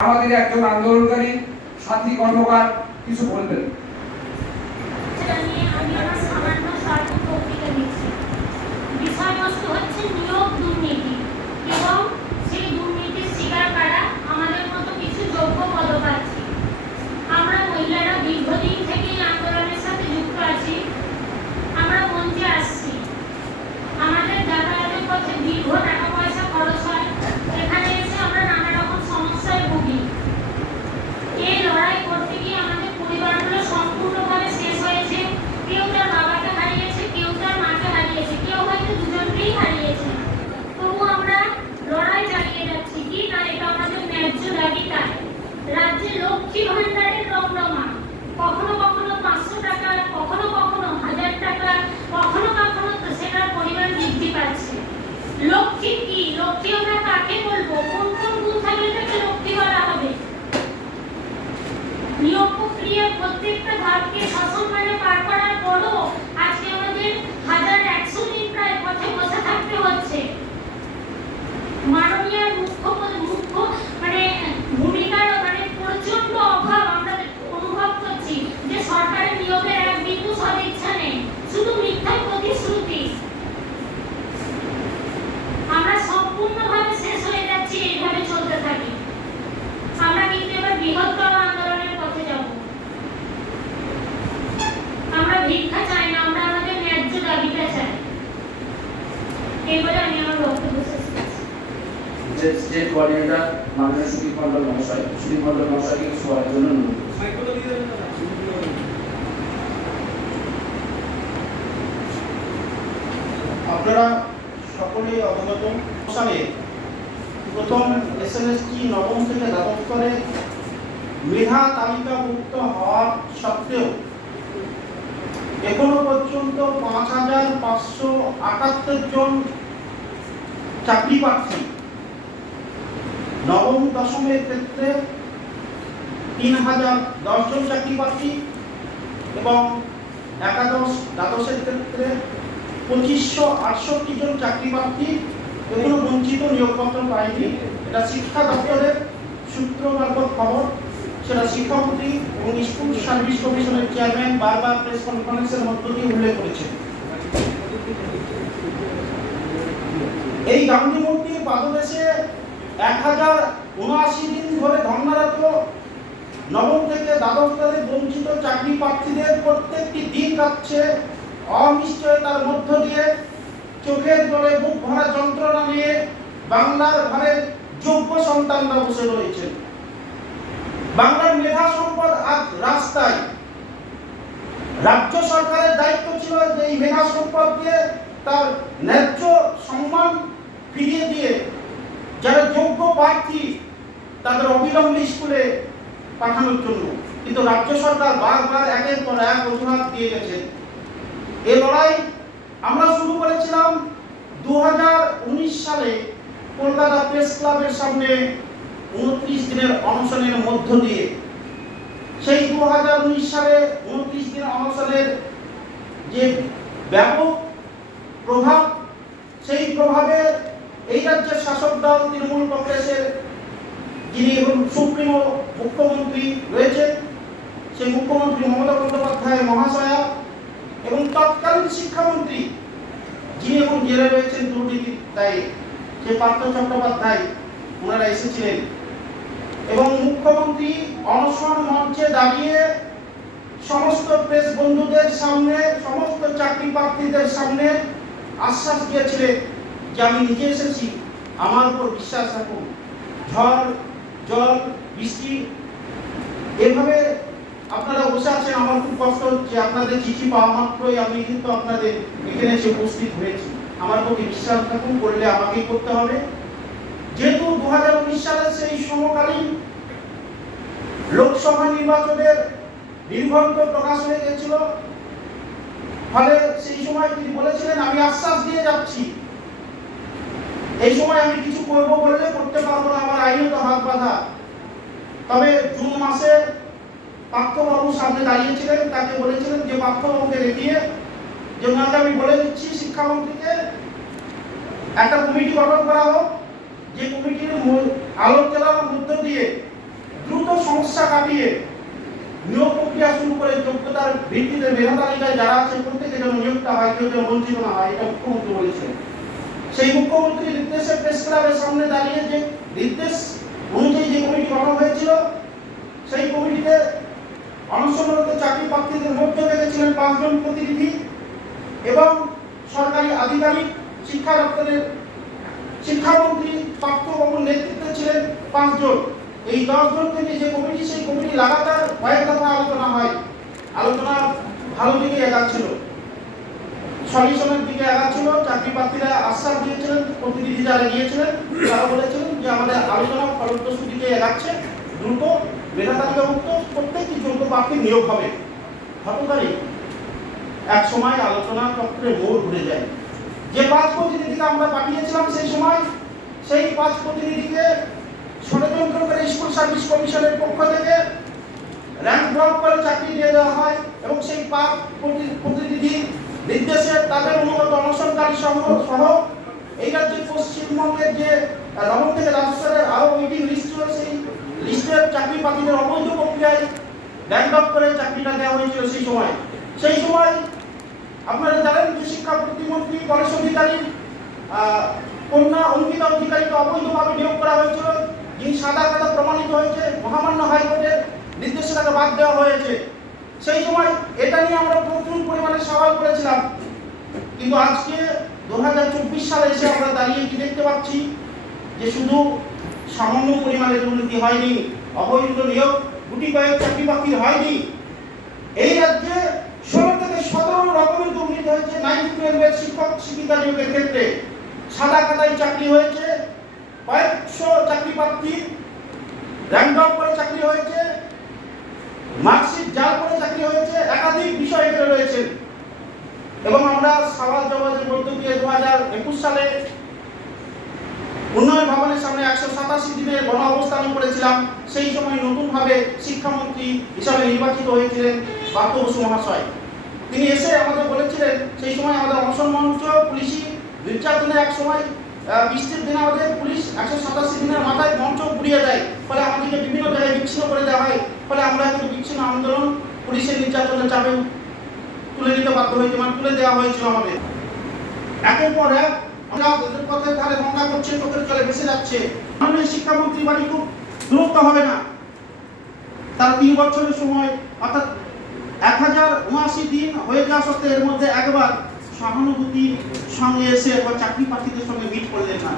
আমাদের একজন আন্দোলনকারী সাথী কর্মকার কিছু বলবেন? বিষয়বস্তু হচ্ছে নিয়োগ দুর্নীতি এবং সেই দুর্নীতির শিকার কারা আমাদের মতো কিছু যোগ্য পদপ্রার্থী আমরা মহিলারা দীর্ঘদিন থেকেই আন্দোলনের সাথে যুক্ত আছি আমরা মঞ্চে আসছি আমাদের যাতায়াতের পথে দীর্ঘ টাকা পয়সা খরচ হয় এখানে এসে আমরা নানা রকম সমস্যায় ভুগি এই লড়াই করতে গিয়ে আমাদের পরিবারগুলো সম্পূর্ণভাবে শেষ হয়েছে কেউ তার বাবাকে হারিয়েছে কেউ তার মাকে হারিয়েছে কেউ হয়তো দুজনকেই হারিয়েছে তবু আমরা লড়াই চালিয়ে যাচ্ছি কি না এটা আমাদের ন্যায্য দাবি তাই কখনো কখনো পাঁচশো টাকা, কখনো কখনো হাজার টাকা, কখনো কখনো সেটার পরিমাণ বৃদ্ধি পাচ্ছে। লক্ষ্মী কি? লক্ষ্মী আমরা কাকে বলব? কোন কোন গুণ থাকলে তাকে লক্ষ্মী বলা হবে নিয়োগ প্রক্রিয়ার প্রত্যেকটা ধাপকে সসম্মানে পার করার পরও আজকে আমাদের হাজার একশো দিন প্রায় পথে বসে থাকতে হচ্ছে মাননীয় মুখ্য মুখ্য মানে ভূমিকার মানে প্রচণ্ড অভাব আমরা অনুভব করছি যে সরকারের নিয়োগের এক বিন্দু সদিচ্ছা নেই শুধু মিথ্যা প্রতিশ্রুতি আমরা সম্পূর্ণভাবে শেষ হয়ে যাচ্ছি এইভাবে চলতে থাকি আমরা কিন্তু এবার বৃহত্তর আন্দোলনের পথে যাব আমরা ভিক্ষা চাই না আমরা আমাদের ন্যায্য দাবিটা চাই এই বলে আমি আমার বক্তব্য শেষ করছি যে স্টেট কোঅর্ডিনেটর মাননীয় সুদীপ মন্ডল মহাশয়, সুদীপ মন্ডল মহাশয়কে কিছু জন্য অনুরোধ। আপনারা সকলেই অবগত। সালে প্রথম এসএলএসটি নবম থেকে দ্বাদশ স্তরে মেধা তালিকাভুক্ত হওয়ার সত্ত্বেও এখনও পর্যন্ত পাঁচ হাজার পাঁচশো আটাত্তর জন চাকরি প্রার্থী নবম দশমের ক্ষেত্রে তিন হাজার দশজন চাকরি প্রার্থী এবং একাদশ দ্বাদশের ক্ষেত্রে পঁচিশশো আটষট্টি জন চাকরি প্রার্থী এগুলো বঞ্চিত নিয়োগপত্র পায়নি। এটা শিক্ষা দপ্তরের সূত্র মারফত খবর। সেটা শিক্ষামন্ত্রী এবং স্কুল সার্ভিস কমিশনের চেয়ারম্যান বারবার প্রেস কনফারেন্সের মধ্য দিয়ে উল্লেখ করেছেন। এই গান্ধী মূর্তির পাদদেশে এক হাজার উনআশি দিন ধরে ধর্নারত নবম থেকে দ্বাদশ স্তরে বঞ্চিত চাকরি প্রার্থীদের প্রত্যেকটি দিন কাটছে অনিশ্চয়তার মধ্য দিয়ে চোখের জলে বুক ভরা যন্ত্রণা নিয়ে বাংলার ঘরের যোগ্য সন্তানরা বসে রয়েছেন। বাংলার মেধা সম্পদ আজ রাস্তায়। রাজ্য সরকারের দায়িত্ব ছিল যে এই মেধা সম্পদকে তার ন্যায্য সম্মান ফিরিয়ে দিয়ে যারা যোগ্য প্রার্থী, তাদের অবিলম্বে স্কুলে পাঠানোর জন্য। কিন্তু রাজ্য সরকার বারবার একের পর এক অজুহাত দিয়ে গেছে। এ লড়াই আমরা শুরু করেছিলাম দু হাজার উনিশ সালে কলকাতা প্রেস ক্লাবের সামনে উনত্রিশ দিনের অনশনের মধ্য দিয়ে। সেই দু হাজার উনিশ সালে উনত্রিশ দিনের অনশনের যে ব্যাপক প্রভাব, সেই প্রভাবে এই রাজ্যের শাসক দল তৃণমূল কংগ্রেসের যিনি এখন সুপ্রিমো মুখ্যমন্ত্রী রয়েছেন, সেই মুখ্যমন্ত্রী মমতা বন্দ্যোপাধ্যায় মহাশয়া এবং তৎকালীন শিক্ষামন্ত্রী যিনি এখন জেলে রয়েছেন দুর্নীতির দায়ে সে পার্থ চট্টোপাধ্যায়, ওনারা এসেছিলেন। এবং মুখ্যমন্ত্রী অনশন মঞ্চে দাঁড়িয়ে সমস্ত প্রেস বন্ধুদের সামনে, সমস্ত চাকরি প্রার্থীদের সামনে আশ্বাস দিয়েছিলেন। যে আমি নিজে এসেছি, আমার উপর বিশ্বাস রাখুন। ঝড়, জল, বৃষ্টি, এভাবে আপনারা বসে আছেন, আমার খুব কষ্ট হচ্ছে। আপনাদের চিঠি পাওয়া মাত্রই আমি কিন্তু আপনাদের এখানে এসে উপস্থিত হয়েছি। আমার প্রতি বিশ্বাস থাকুন করলে আমাকেই করতে হবে। যেহেতু দু হাজার উনিশ সালের সেই সমকালীন লোকসভা নির্বাচনের নির্ঘণ্ট প্রকাশ হয়ে গেছিল, ফলে সেই সময় তিনি বলেছিলেন, আমি আশ্বাস দিয়ে যাচ্ছি। এই সময় আমি কিছু করব বললে করতে পারব না, আমার আইনত হাত বাঁধা। তবে জুন মাসে পার্থবাবু সামনে দাঁড়িয়েছিলেন, তাকে বলেছিলেন যে, পার্থবাবুকে দেখিয়ে যে, ওনাকে আমি বলে দিচ্ছি শিক্ষামন্ত্রীকে, একটা কমিটি গঠন করা হোক। যে কমিটির আলোচনার মধ্য দিয়ে দ্রুত সমস্যা কাটিয়ে নিয়োগ প্রক্রিয়া শুরু করে যোগ্যতার ভিত্তিতে মেধা তালিকায় যারা আছে প্রত্যেকে যেন নিয়োগটা হয় কেউ বঞ্চিত না হয়, এটা মুখ্যমন্ত্রী বলেছেন। সেই মুখ্যমন্ত্রী নির্দেশে প্রেস ক্লাবের সামনে দাঁড়িয়ে যে নির্দেশ অনুযায়ী যে কমিটি গঠন হয়েছিল, সেই কমিটিতে অনশনরত চাকরি প্রার্থীদের মধ্যে থেকে ছিলেন পাঁচজন প্রতিনিধি এবং সরকারি আধিকারিক, শিক্ষা দপ্তরের শিক্ষামন্ত্রী পার্থবাবুর নেতৃত্বে ছিলেন পাঁচজন। এই দশজন থেকে যে কমিটি সেই কমিটি লাগাতার কয়েক দফা আলোচনা হয়। আলোচনা ভালো দিকে এগাচ্ছিল। সলিউশনের দিকে এগাচ্ছিল চাকরি প্রার্থীরা আশ্বাস দিয়েছিলেন প্রতিনিধি যারা গিয়েছিলেন, তারা বলেছিলেন যে আমাদের আলোচনা ফলপ্রসূ দিকে এগাচ্ছে, দ্রুত মেধা তালিকাভুক্ত প্রত্যেকটি যোগ্য প্রার্থী নিয়োগ হবে। হতকারী এক সময় আলোচনা চক্রে মোড় ঘুরে যায়। যে পাঁচ প্রতিনিধিকে আমরা পাঠিয়েছিলাম সেই সময়, সেই পাঁচ প্রতিনিধিকে ষড়যন্ত্র করে স্কুল সার্ভিস কমিশনের পক্ষ থেকে র্যাঙ্ক ড্রপ করে চাকরি দিয়ে দেওয়া হয় এবং সেই পাঁচ প্রতি- প্রতিনিধি নির্দেশে তাদের অনুগত অনশনকারী সহ সহ এই রাজ্যে পশ্চিমবঙ্গের যে নবম থেকে রাজস্থানের আরও ওয়েটিং লিস্ট সেই লিস্টের চাকরি প্রার্থীদের অবৈধ প্রক্রিয়ায় ড্রপ করে চাকরিটা দেওয়া হয়েছিল সেই সময়। সেই সময় আপনারা জানেন যে শিক্ষা প্রতিমন্ত্রী গণেশ অধিকারী আহ, কন্যা অঙ্কিতা অধিকারীকে অবৈধভাবে নিয়োগ করা হয়েছিল। যিনি সাদা খাতা প্রমাণিত হয়েছে মহামান্য হাইকোর্টের নির্দেশে তাকে বাদ দেওয়া হয়েছে। সেই সময় এটা নিয়ে আমরা প্রচুর পরিমাণে সওয়াল করেছিলাম। কিন্তু আজকে দু হাজার চব্বিশ সালে এসে আমরা দাঁড়িয়ে কি দেখতে পাচ্ছি? যে শুধু সামান্য পরিমাণে দুর্নীতি হয়নি, অবৈধ নিয়োগ, গুটি কয়েক চাকরি বাকরি হয়নি। এই রাজ্যে ষোলো থেকে সতেরো রকমের দুর্নীতি হয়েছে নাইন টুয়েলভের শিক্ষক, শিক্ষিকা নিয়োগের ক্ষেত্রে। সাদা খাতায় চাকরি হয়েছে, কয়েকশো চাকরি প্রার্থী ড্রপ করে চাকরি হয়েছে। মার্কশিট যার করে চাকরি হয়েছে, একাধিক বিষয় এখানে রয়েছে। এবং আমরা সওয়াল জবাবের মধ্য দিয়ে দু হাজার একুশ সালে উন্নয়ন ভবনের সামনে একশো সাতাশি দিনের গণ অবস্থান করেছিলাম। সেই সময় নতুনভাবে শিক্ষামন্ত্রী হিসাবে নির্বাচিত হয়েছিলেন পার্থ বসু মহাশয়। তিনি এসে আমাদের বলেছিলেন, সেই সময় আমাদের অনশন মঞ্চ, পুলিশি নির্যাতনে এক সময় বৃষ্টির দিনে আমাদের পুলিশ একশো সাতাশি দিনের মাথায় মঞ্চ ঘুরিয়ে দেয়। ফলে আমাদেরকে বিভিন্ন জায়গায় বিচ্ছিন্ন করে দেওয়া হয়। ফলে আমরা কিন্তু বিচ্ছিন্ন আন্দোলন পুলিশের নির্যাতনের চাপে তুলে নিতে বাধ্য হয়েছে মানে তুলে দেওয়া হয়েছিল আমাদের। একের পর এক আমরা গঙ্গা করছে, চোখের ভেসে যাচ্ছে। শিক্ষামন্ত্রী বাড়ি খুব দূরত্ব হবে না। তার তিন বছরের সময়, অর্থাৎ এক হাজার উনআশি দিন হয়ে যাওয়া সত্ত্বেও এর মধ্যে একবার সহানুভূতির সঙ্গে এসে একবার চাকরি প্রার্থীদের সঙ্গে মিট করলেন না।